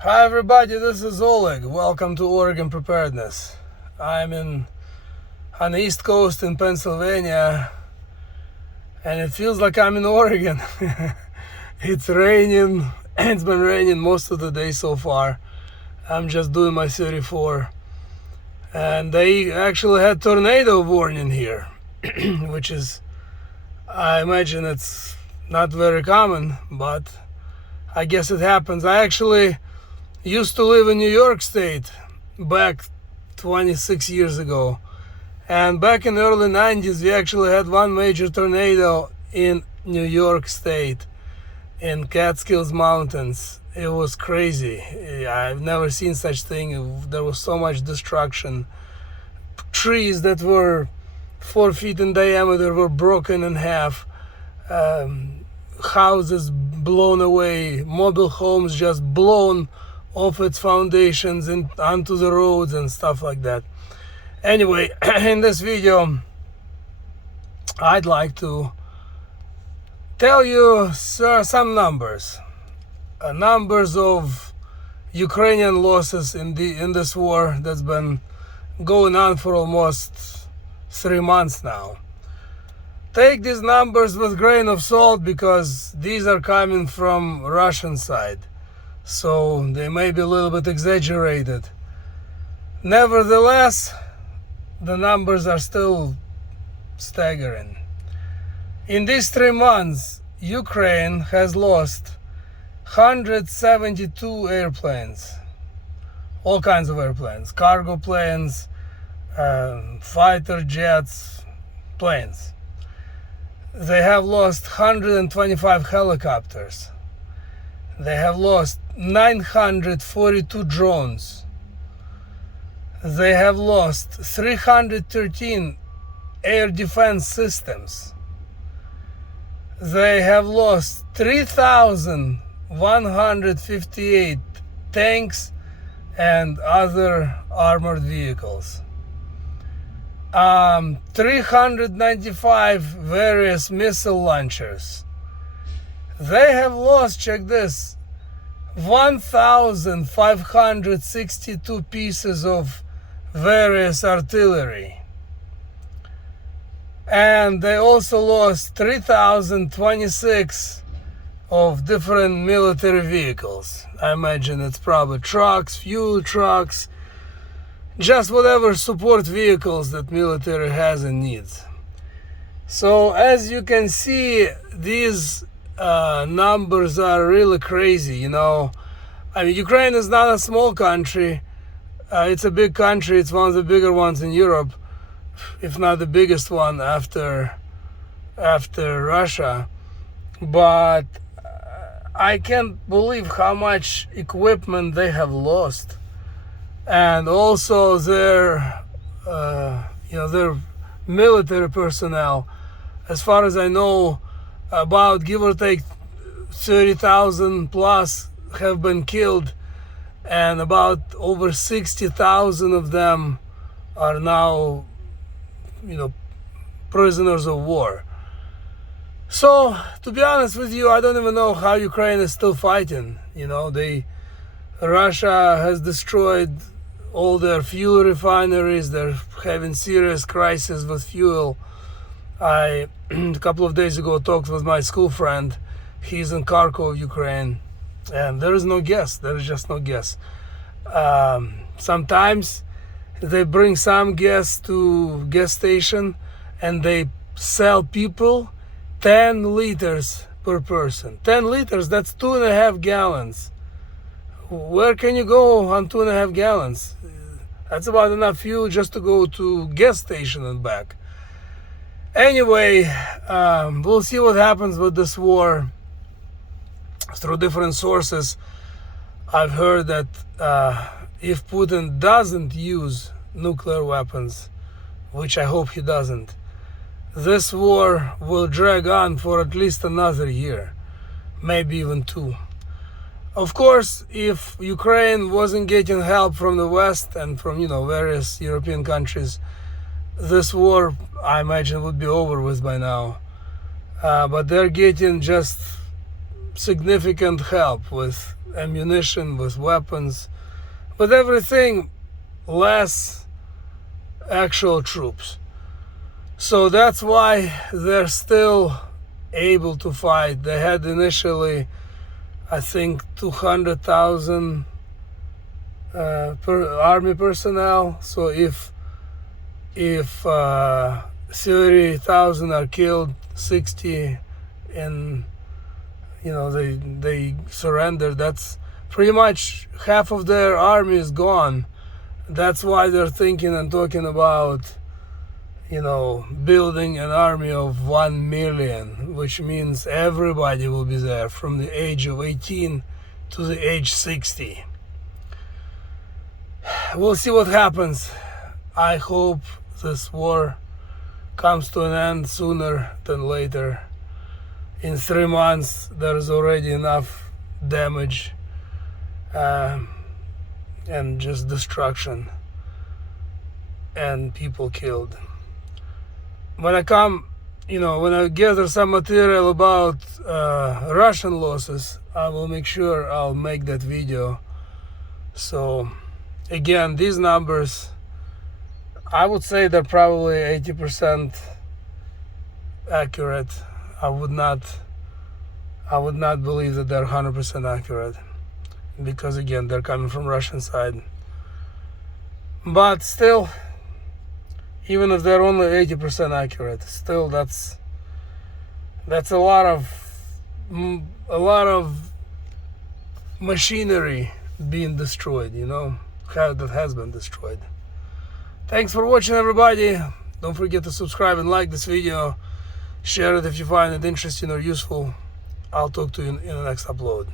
Hi everybody, this is Oleg. Welcome to Oregon Preparedness. I'm on the East Coast in Pennsylvania, and it feels like I'm in Oregon. It's raining. It's been raining most of the day so far. I'm just doing my 34, and they actually had tornado warning here, which is, I imagine it's not very common, but I guess it happens. I actually used to live in New York State back 26 years ago, and back in the early 90s we actually had one major tornado in New York State in Catskills Mountains. It was crazy. I've never seen such thing. There was so much destruction. Trees that were 4 feet in diameter were broken in half. Houses blown away, mobile homes just blown off its foundations and onto the roads and stuff like that. Anyway, in this video I'd like to tell you some numbers of Ukrainian losses in this war that's been going on for almost 3 months now. Take these numbers with a grain of salt, because these are coming from Russian side, so they may be a little bit exaggerated. Nevertheless, the numbers are still staggering. In these 3 months, Ukraine has lost 172 airplanes, all kinds of airplanes, cargo planes, fighter jets, planes. They have lost 125 helicopters. They have lost 942 drones. They have lost 313 air defense systems. They have lost 3,158 tanks and other armored vehicles. 395 various missile launchers. They have lost, check this, 1,562 pieces of various artillery. And they also lost 3,026 of different military vehicles. I imagine it's probably trucks, fuel trucks, just whatever support vehicles that military has and needs. So as you can see, these numbers are really crazy. I mean, Ukraine is not a small country. It's a big country. It's one of the bigger ones in Europe, if not the biggest one after Russia. But I can't believe how much equipment they have lost. And also their military personnel, as far as I know, about give or take 30,000 plus have been killed, and about over 60,000 of them are now, prisoners of war. So, to be honest with you, I don't even know how Ukraine is still fighting. Russia has destroyed all their fuel refineries. They're having serious crisis with fuel. I a couple of days ago talked with my school friend. He's in Kharkov, Ukraine, and there is no gas. There is just no gas. Sometimes they bring some gas to gas station and they sell people 10 liters per person. 10 liters, that's 2.5 gallons. Where can you go on 2.5 gallons? That's about enough fuel just to go to gas station and back. Anyway, we'll see what happens with this war. Through different sources, I've heard that if Putin doesn't use nuclear weapons, which I hope he doesn't, this war will drag on for at least another year, maybe even 2. Of course, if Ukraine wasn't getting help from the West and from, various European countries, this war, I imagine, would be over with by now. But they're getting just significant help with ammunition, with weapons, with everything, less actual troops. So that's why they're still able to fight. They had initially, I think, 200,000 per army personnel. So if 30,000 are killed, 60 and they surrender, that's pretty much half of their army is gone. That's why they're thinking and talking about building an army of 1 million, which means everybody will be there from the age of 18 to the age 60. We'll see what happens. I hope this war comes to an end sooner than later. In 3 months, there's already enough damage and just destruction and people killed. When I gather some material about Russian losses, I will make sure I'll make that video. So again, these numbers, I would say they're probably 80% accurate. I would not believe that they're 100% accurate, because again, they're coming from Russian side. But still, even if they're only 80% accurate, still that's a lot of machinery being destroyed, that has been destroyed. Thanks for watching, everybody. Don't forget to subscribe and like this video. Share it if you find it interesting or useful. I'll talk to you in the next upload.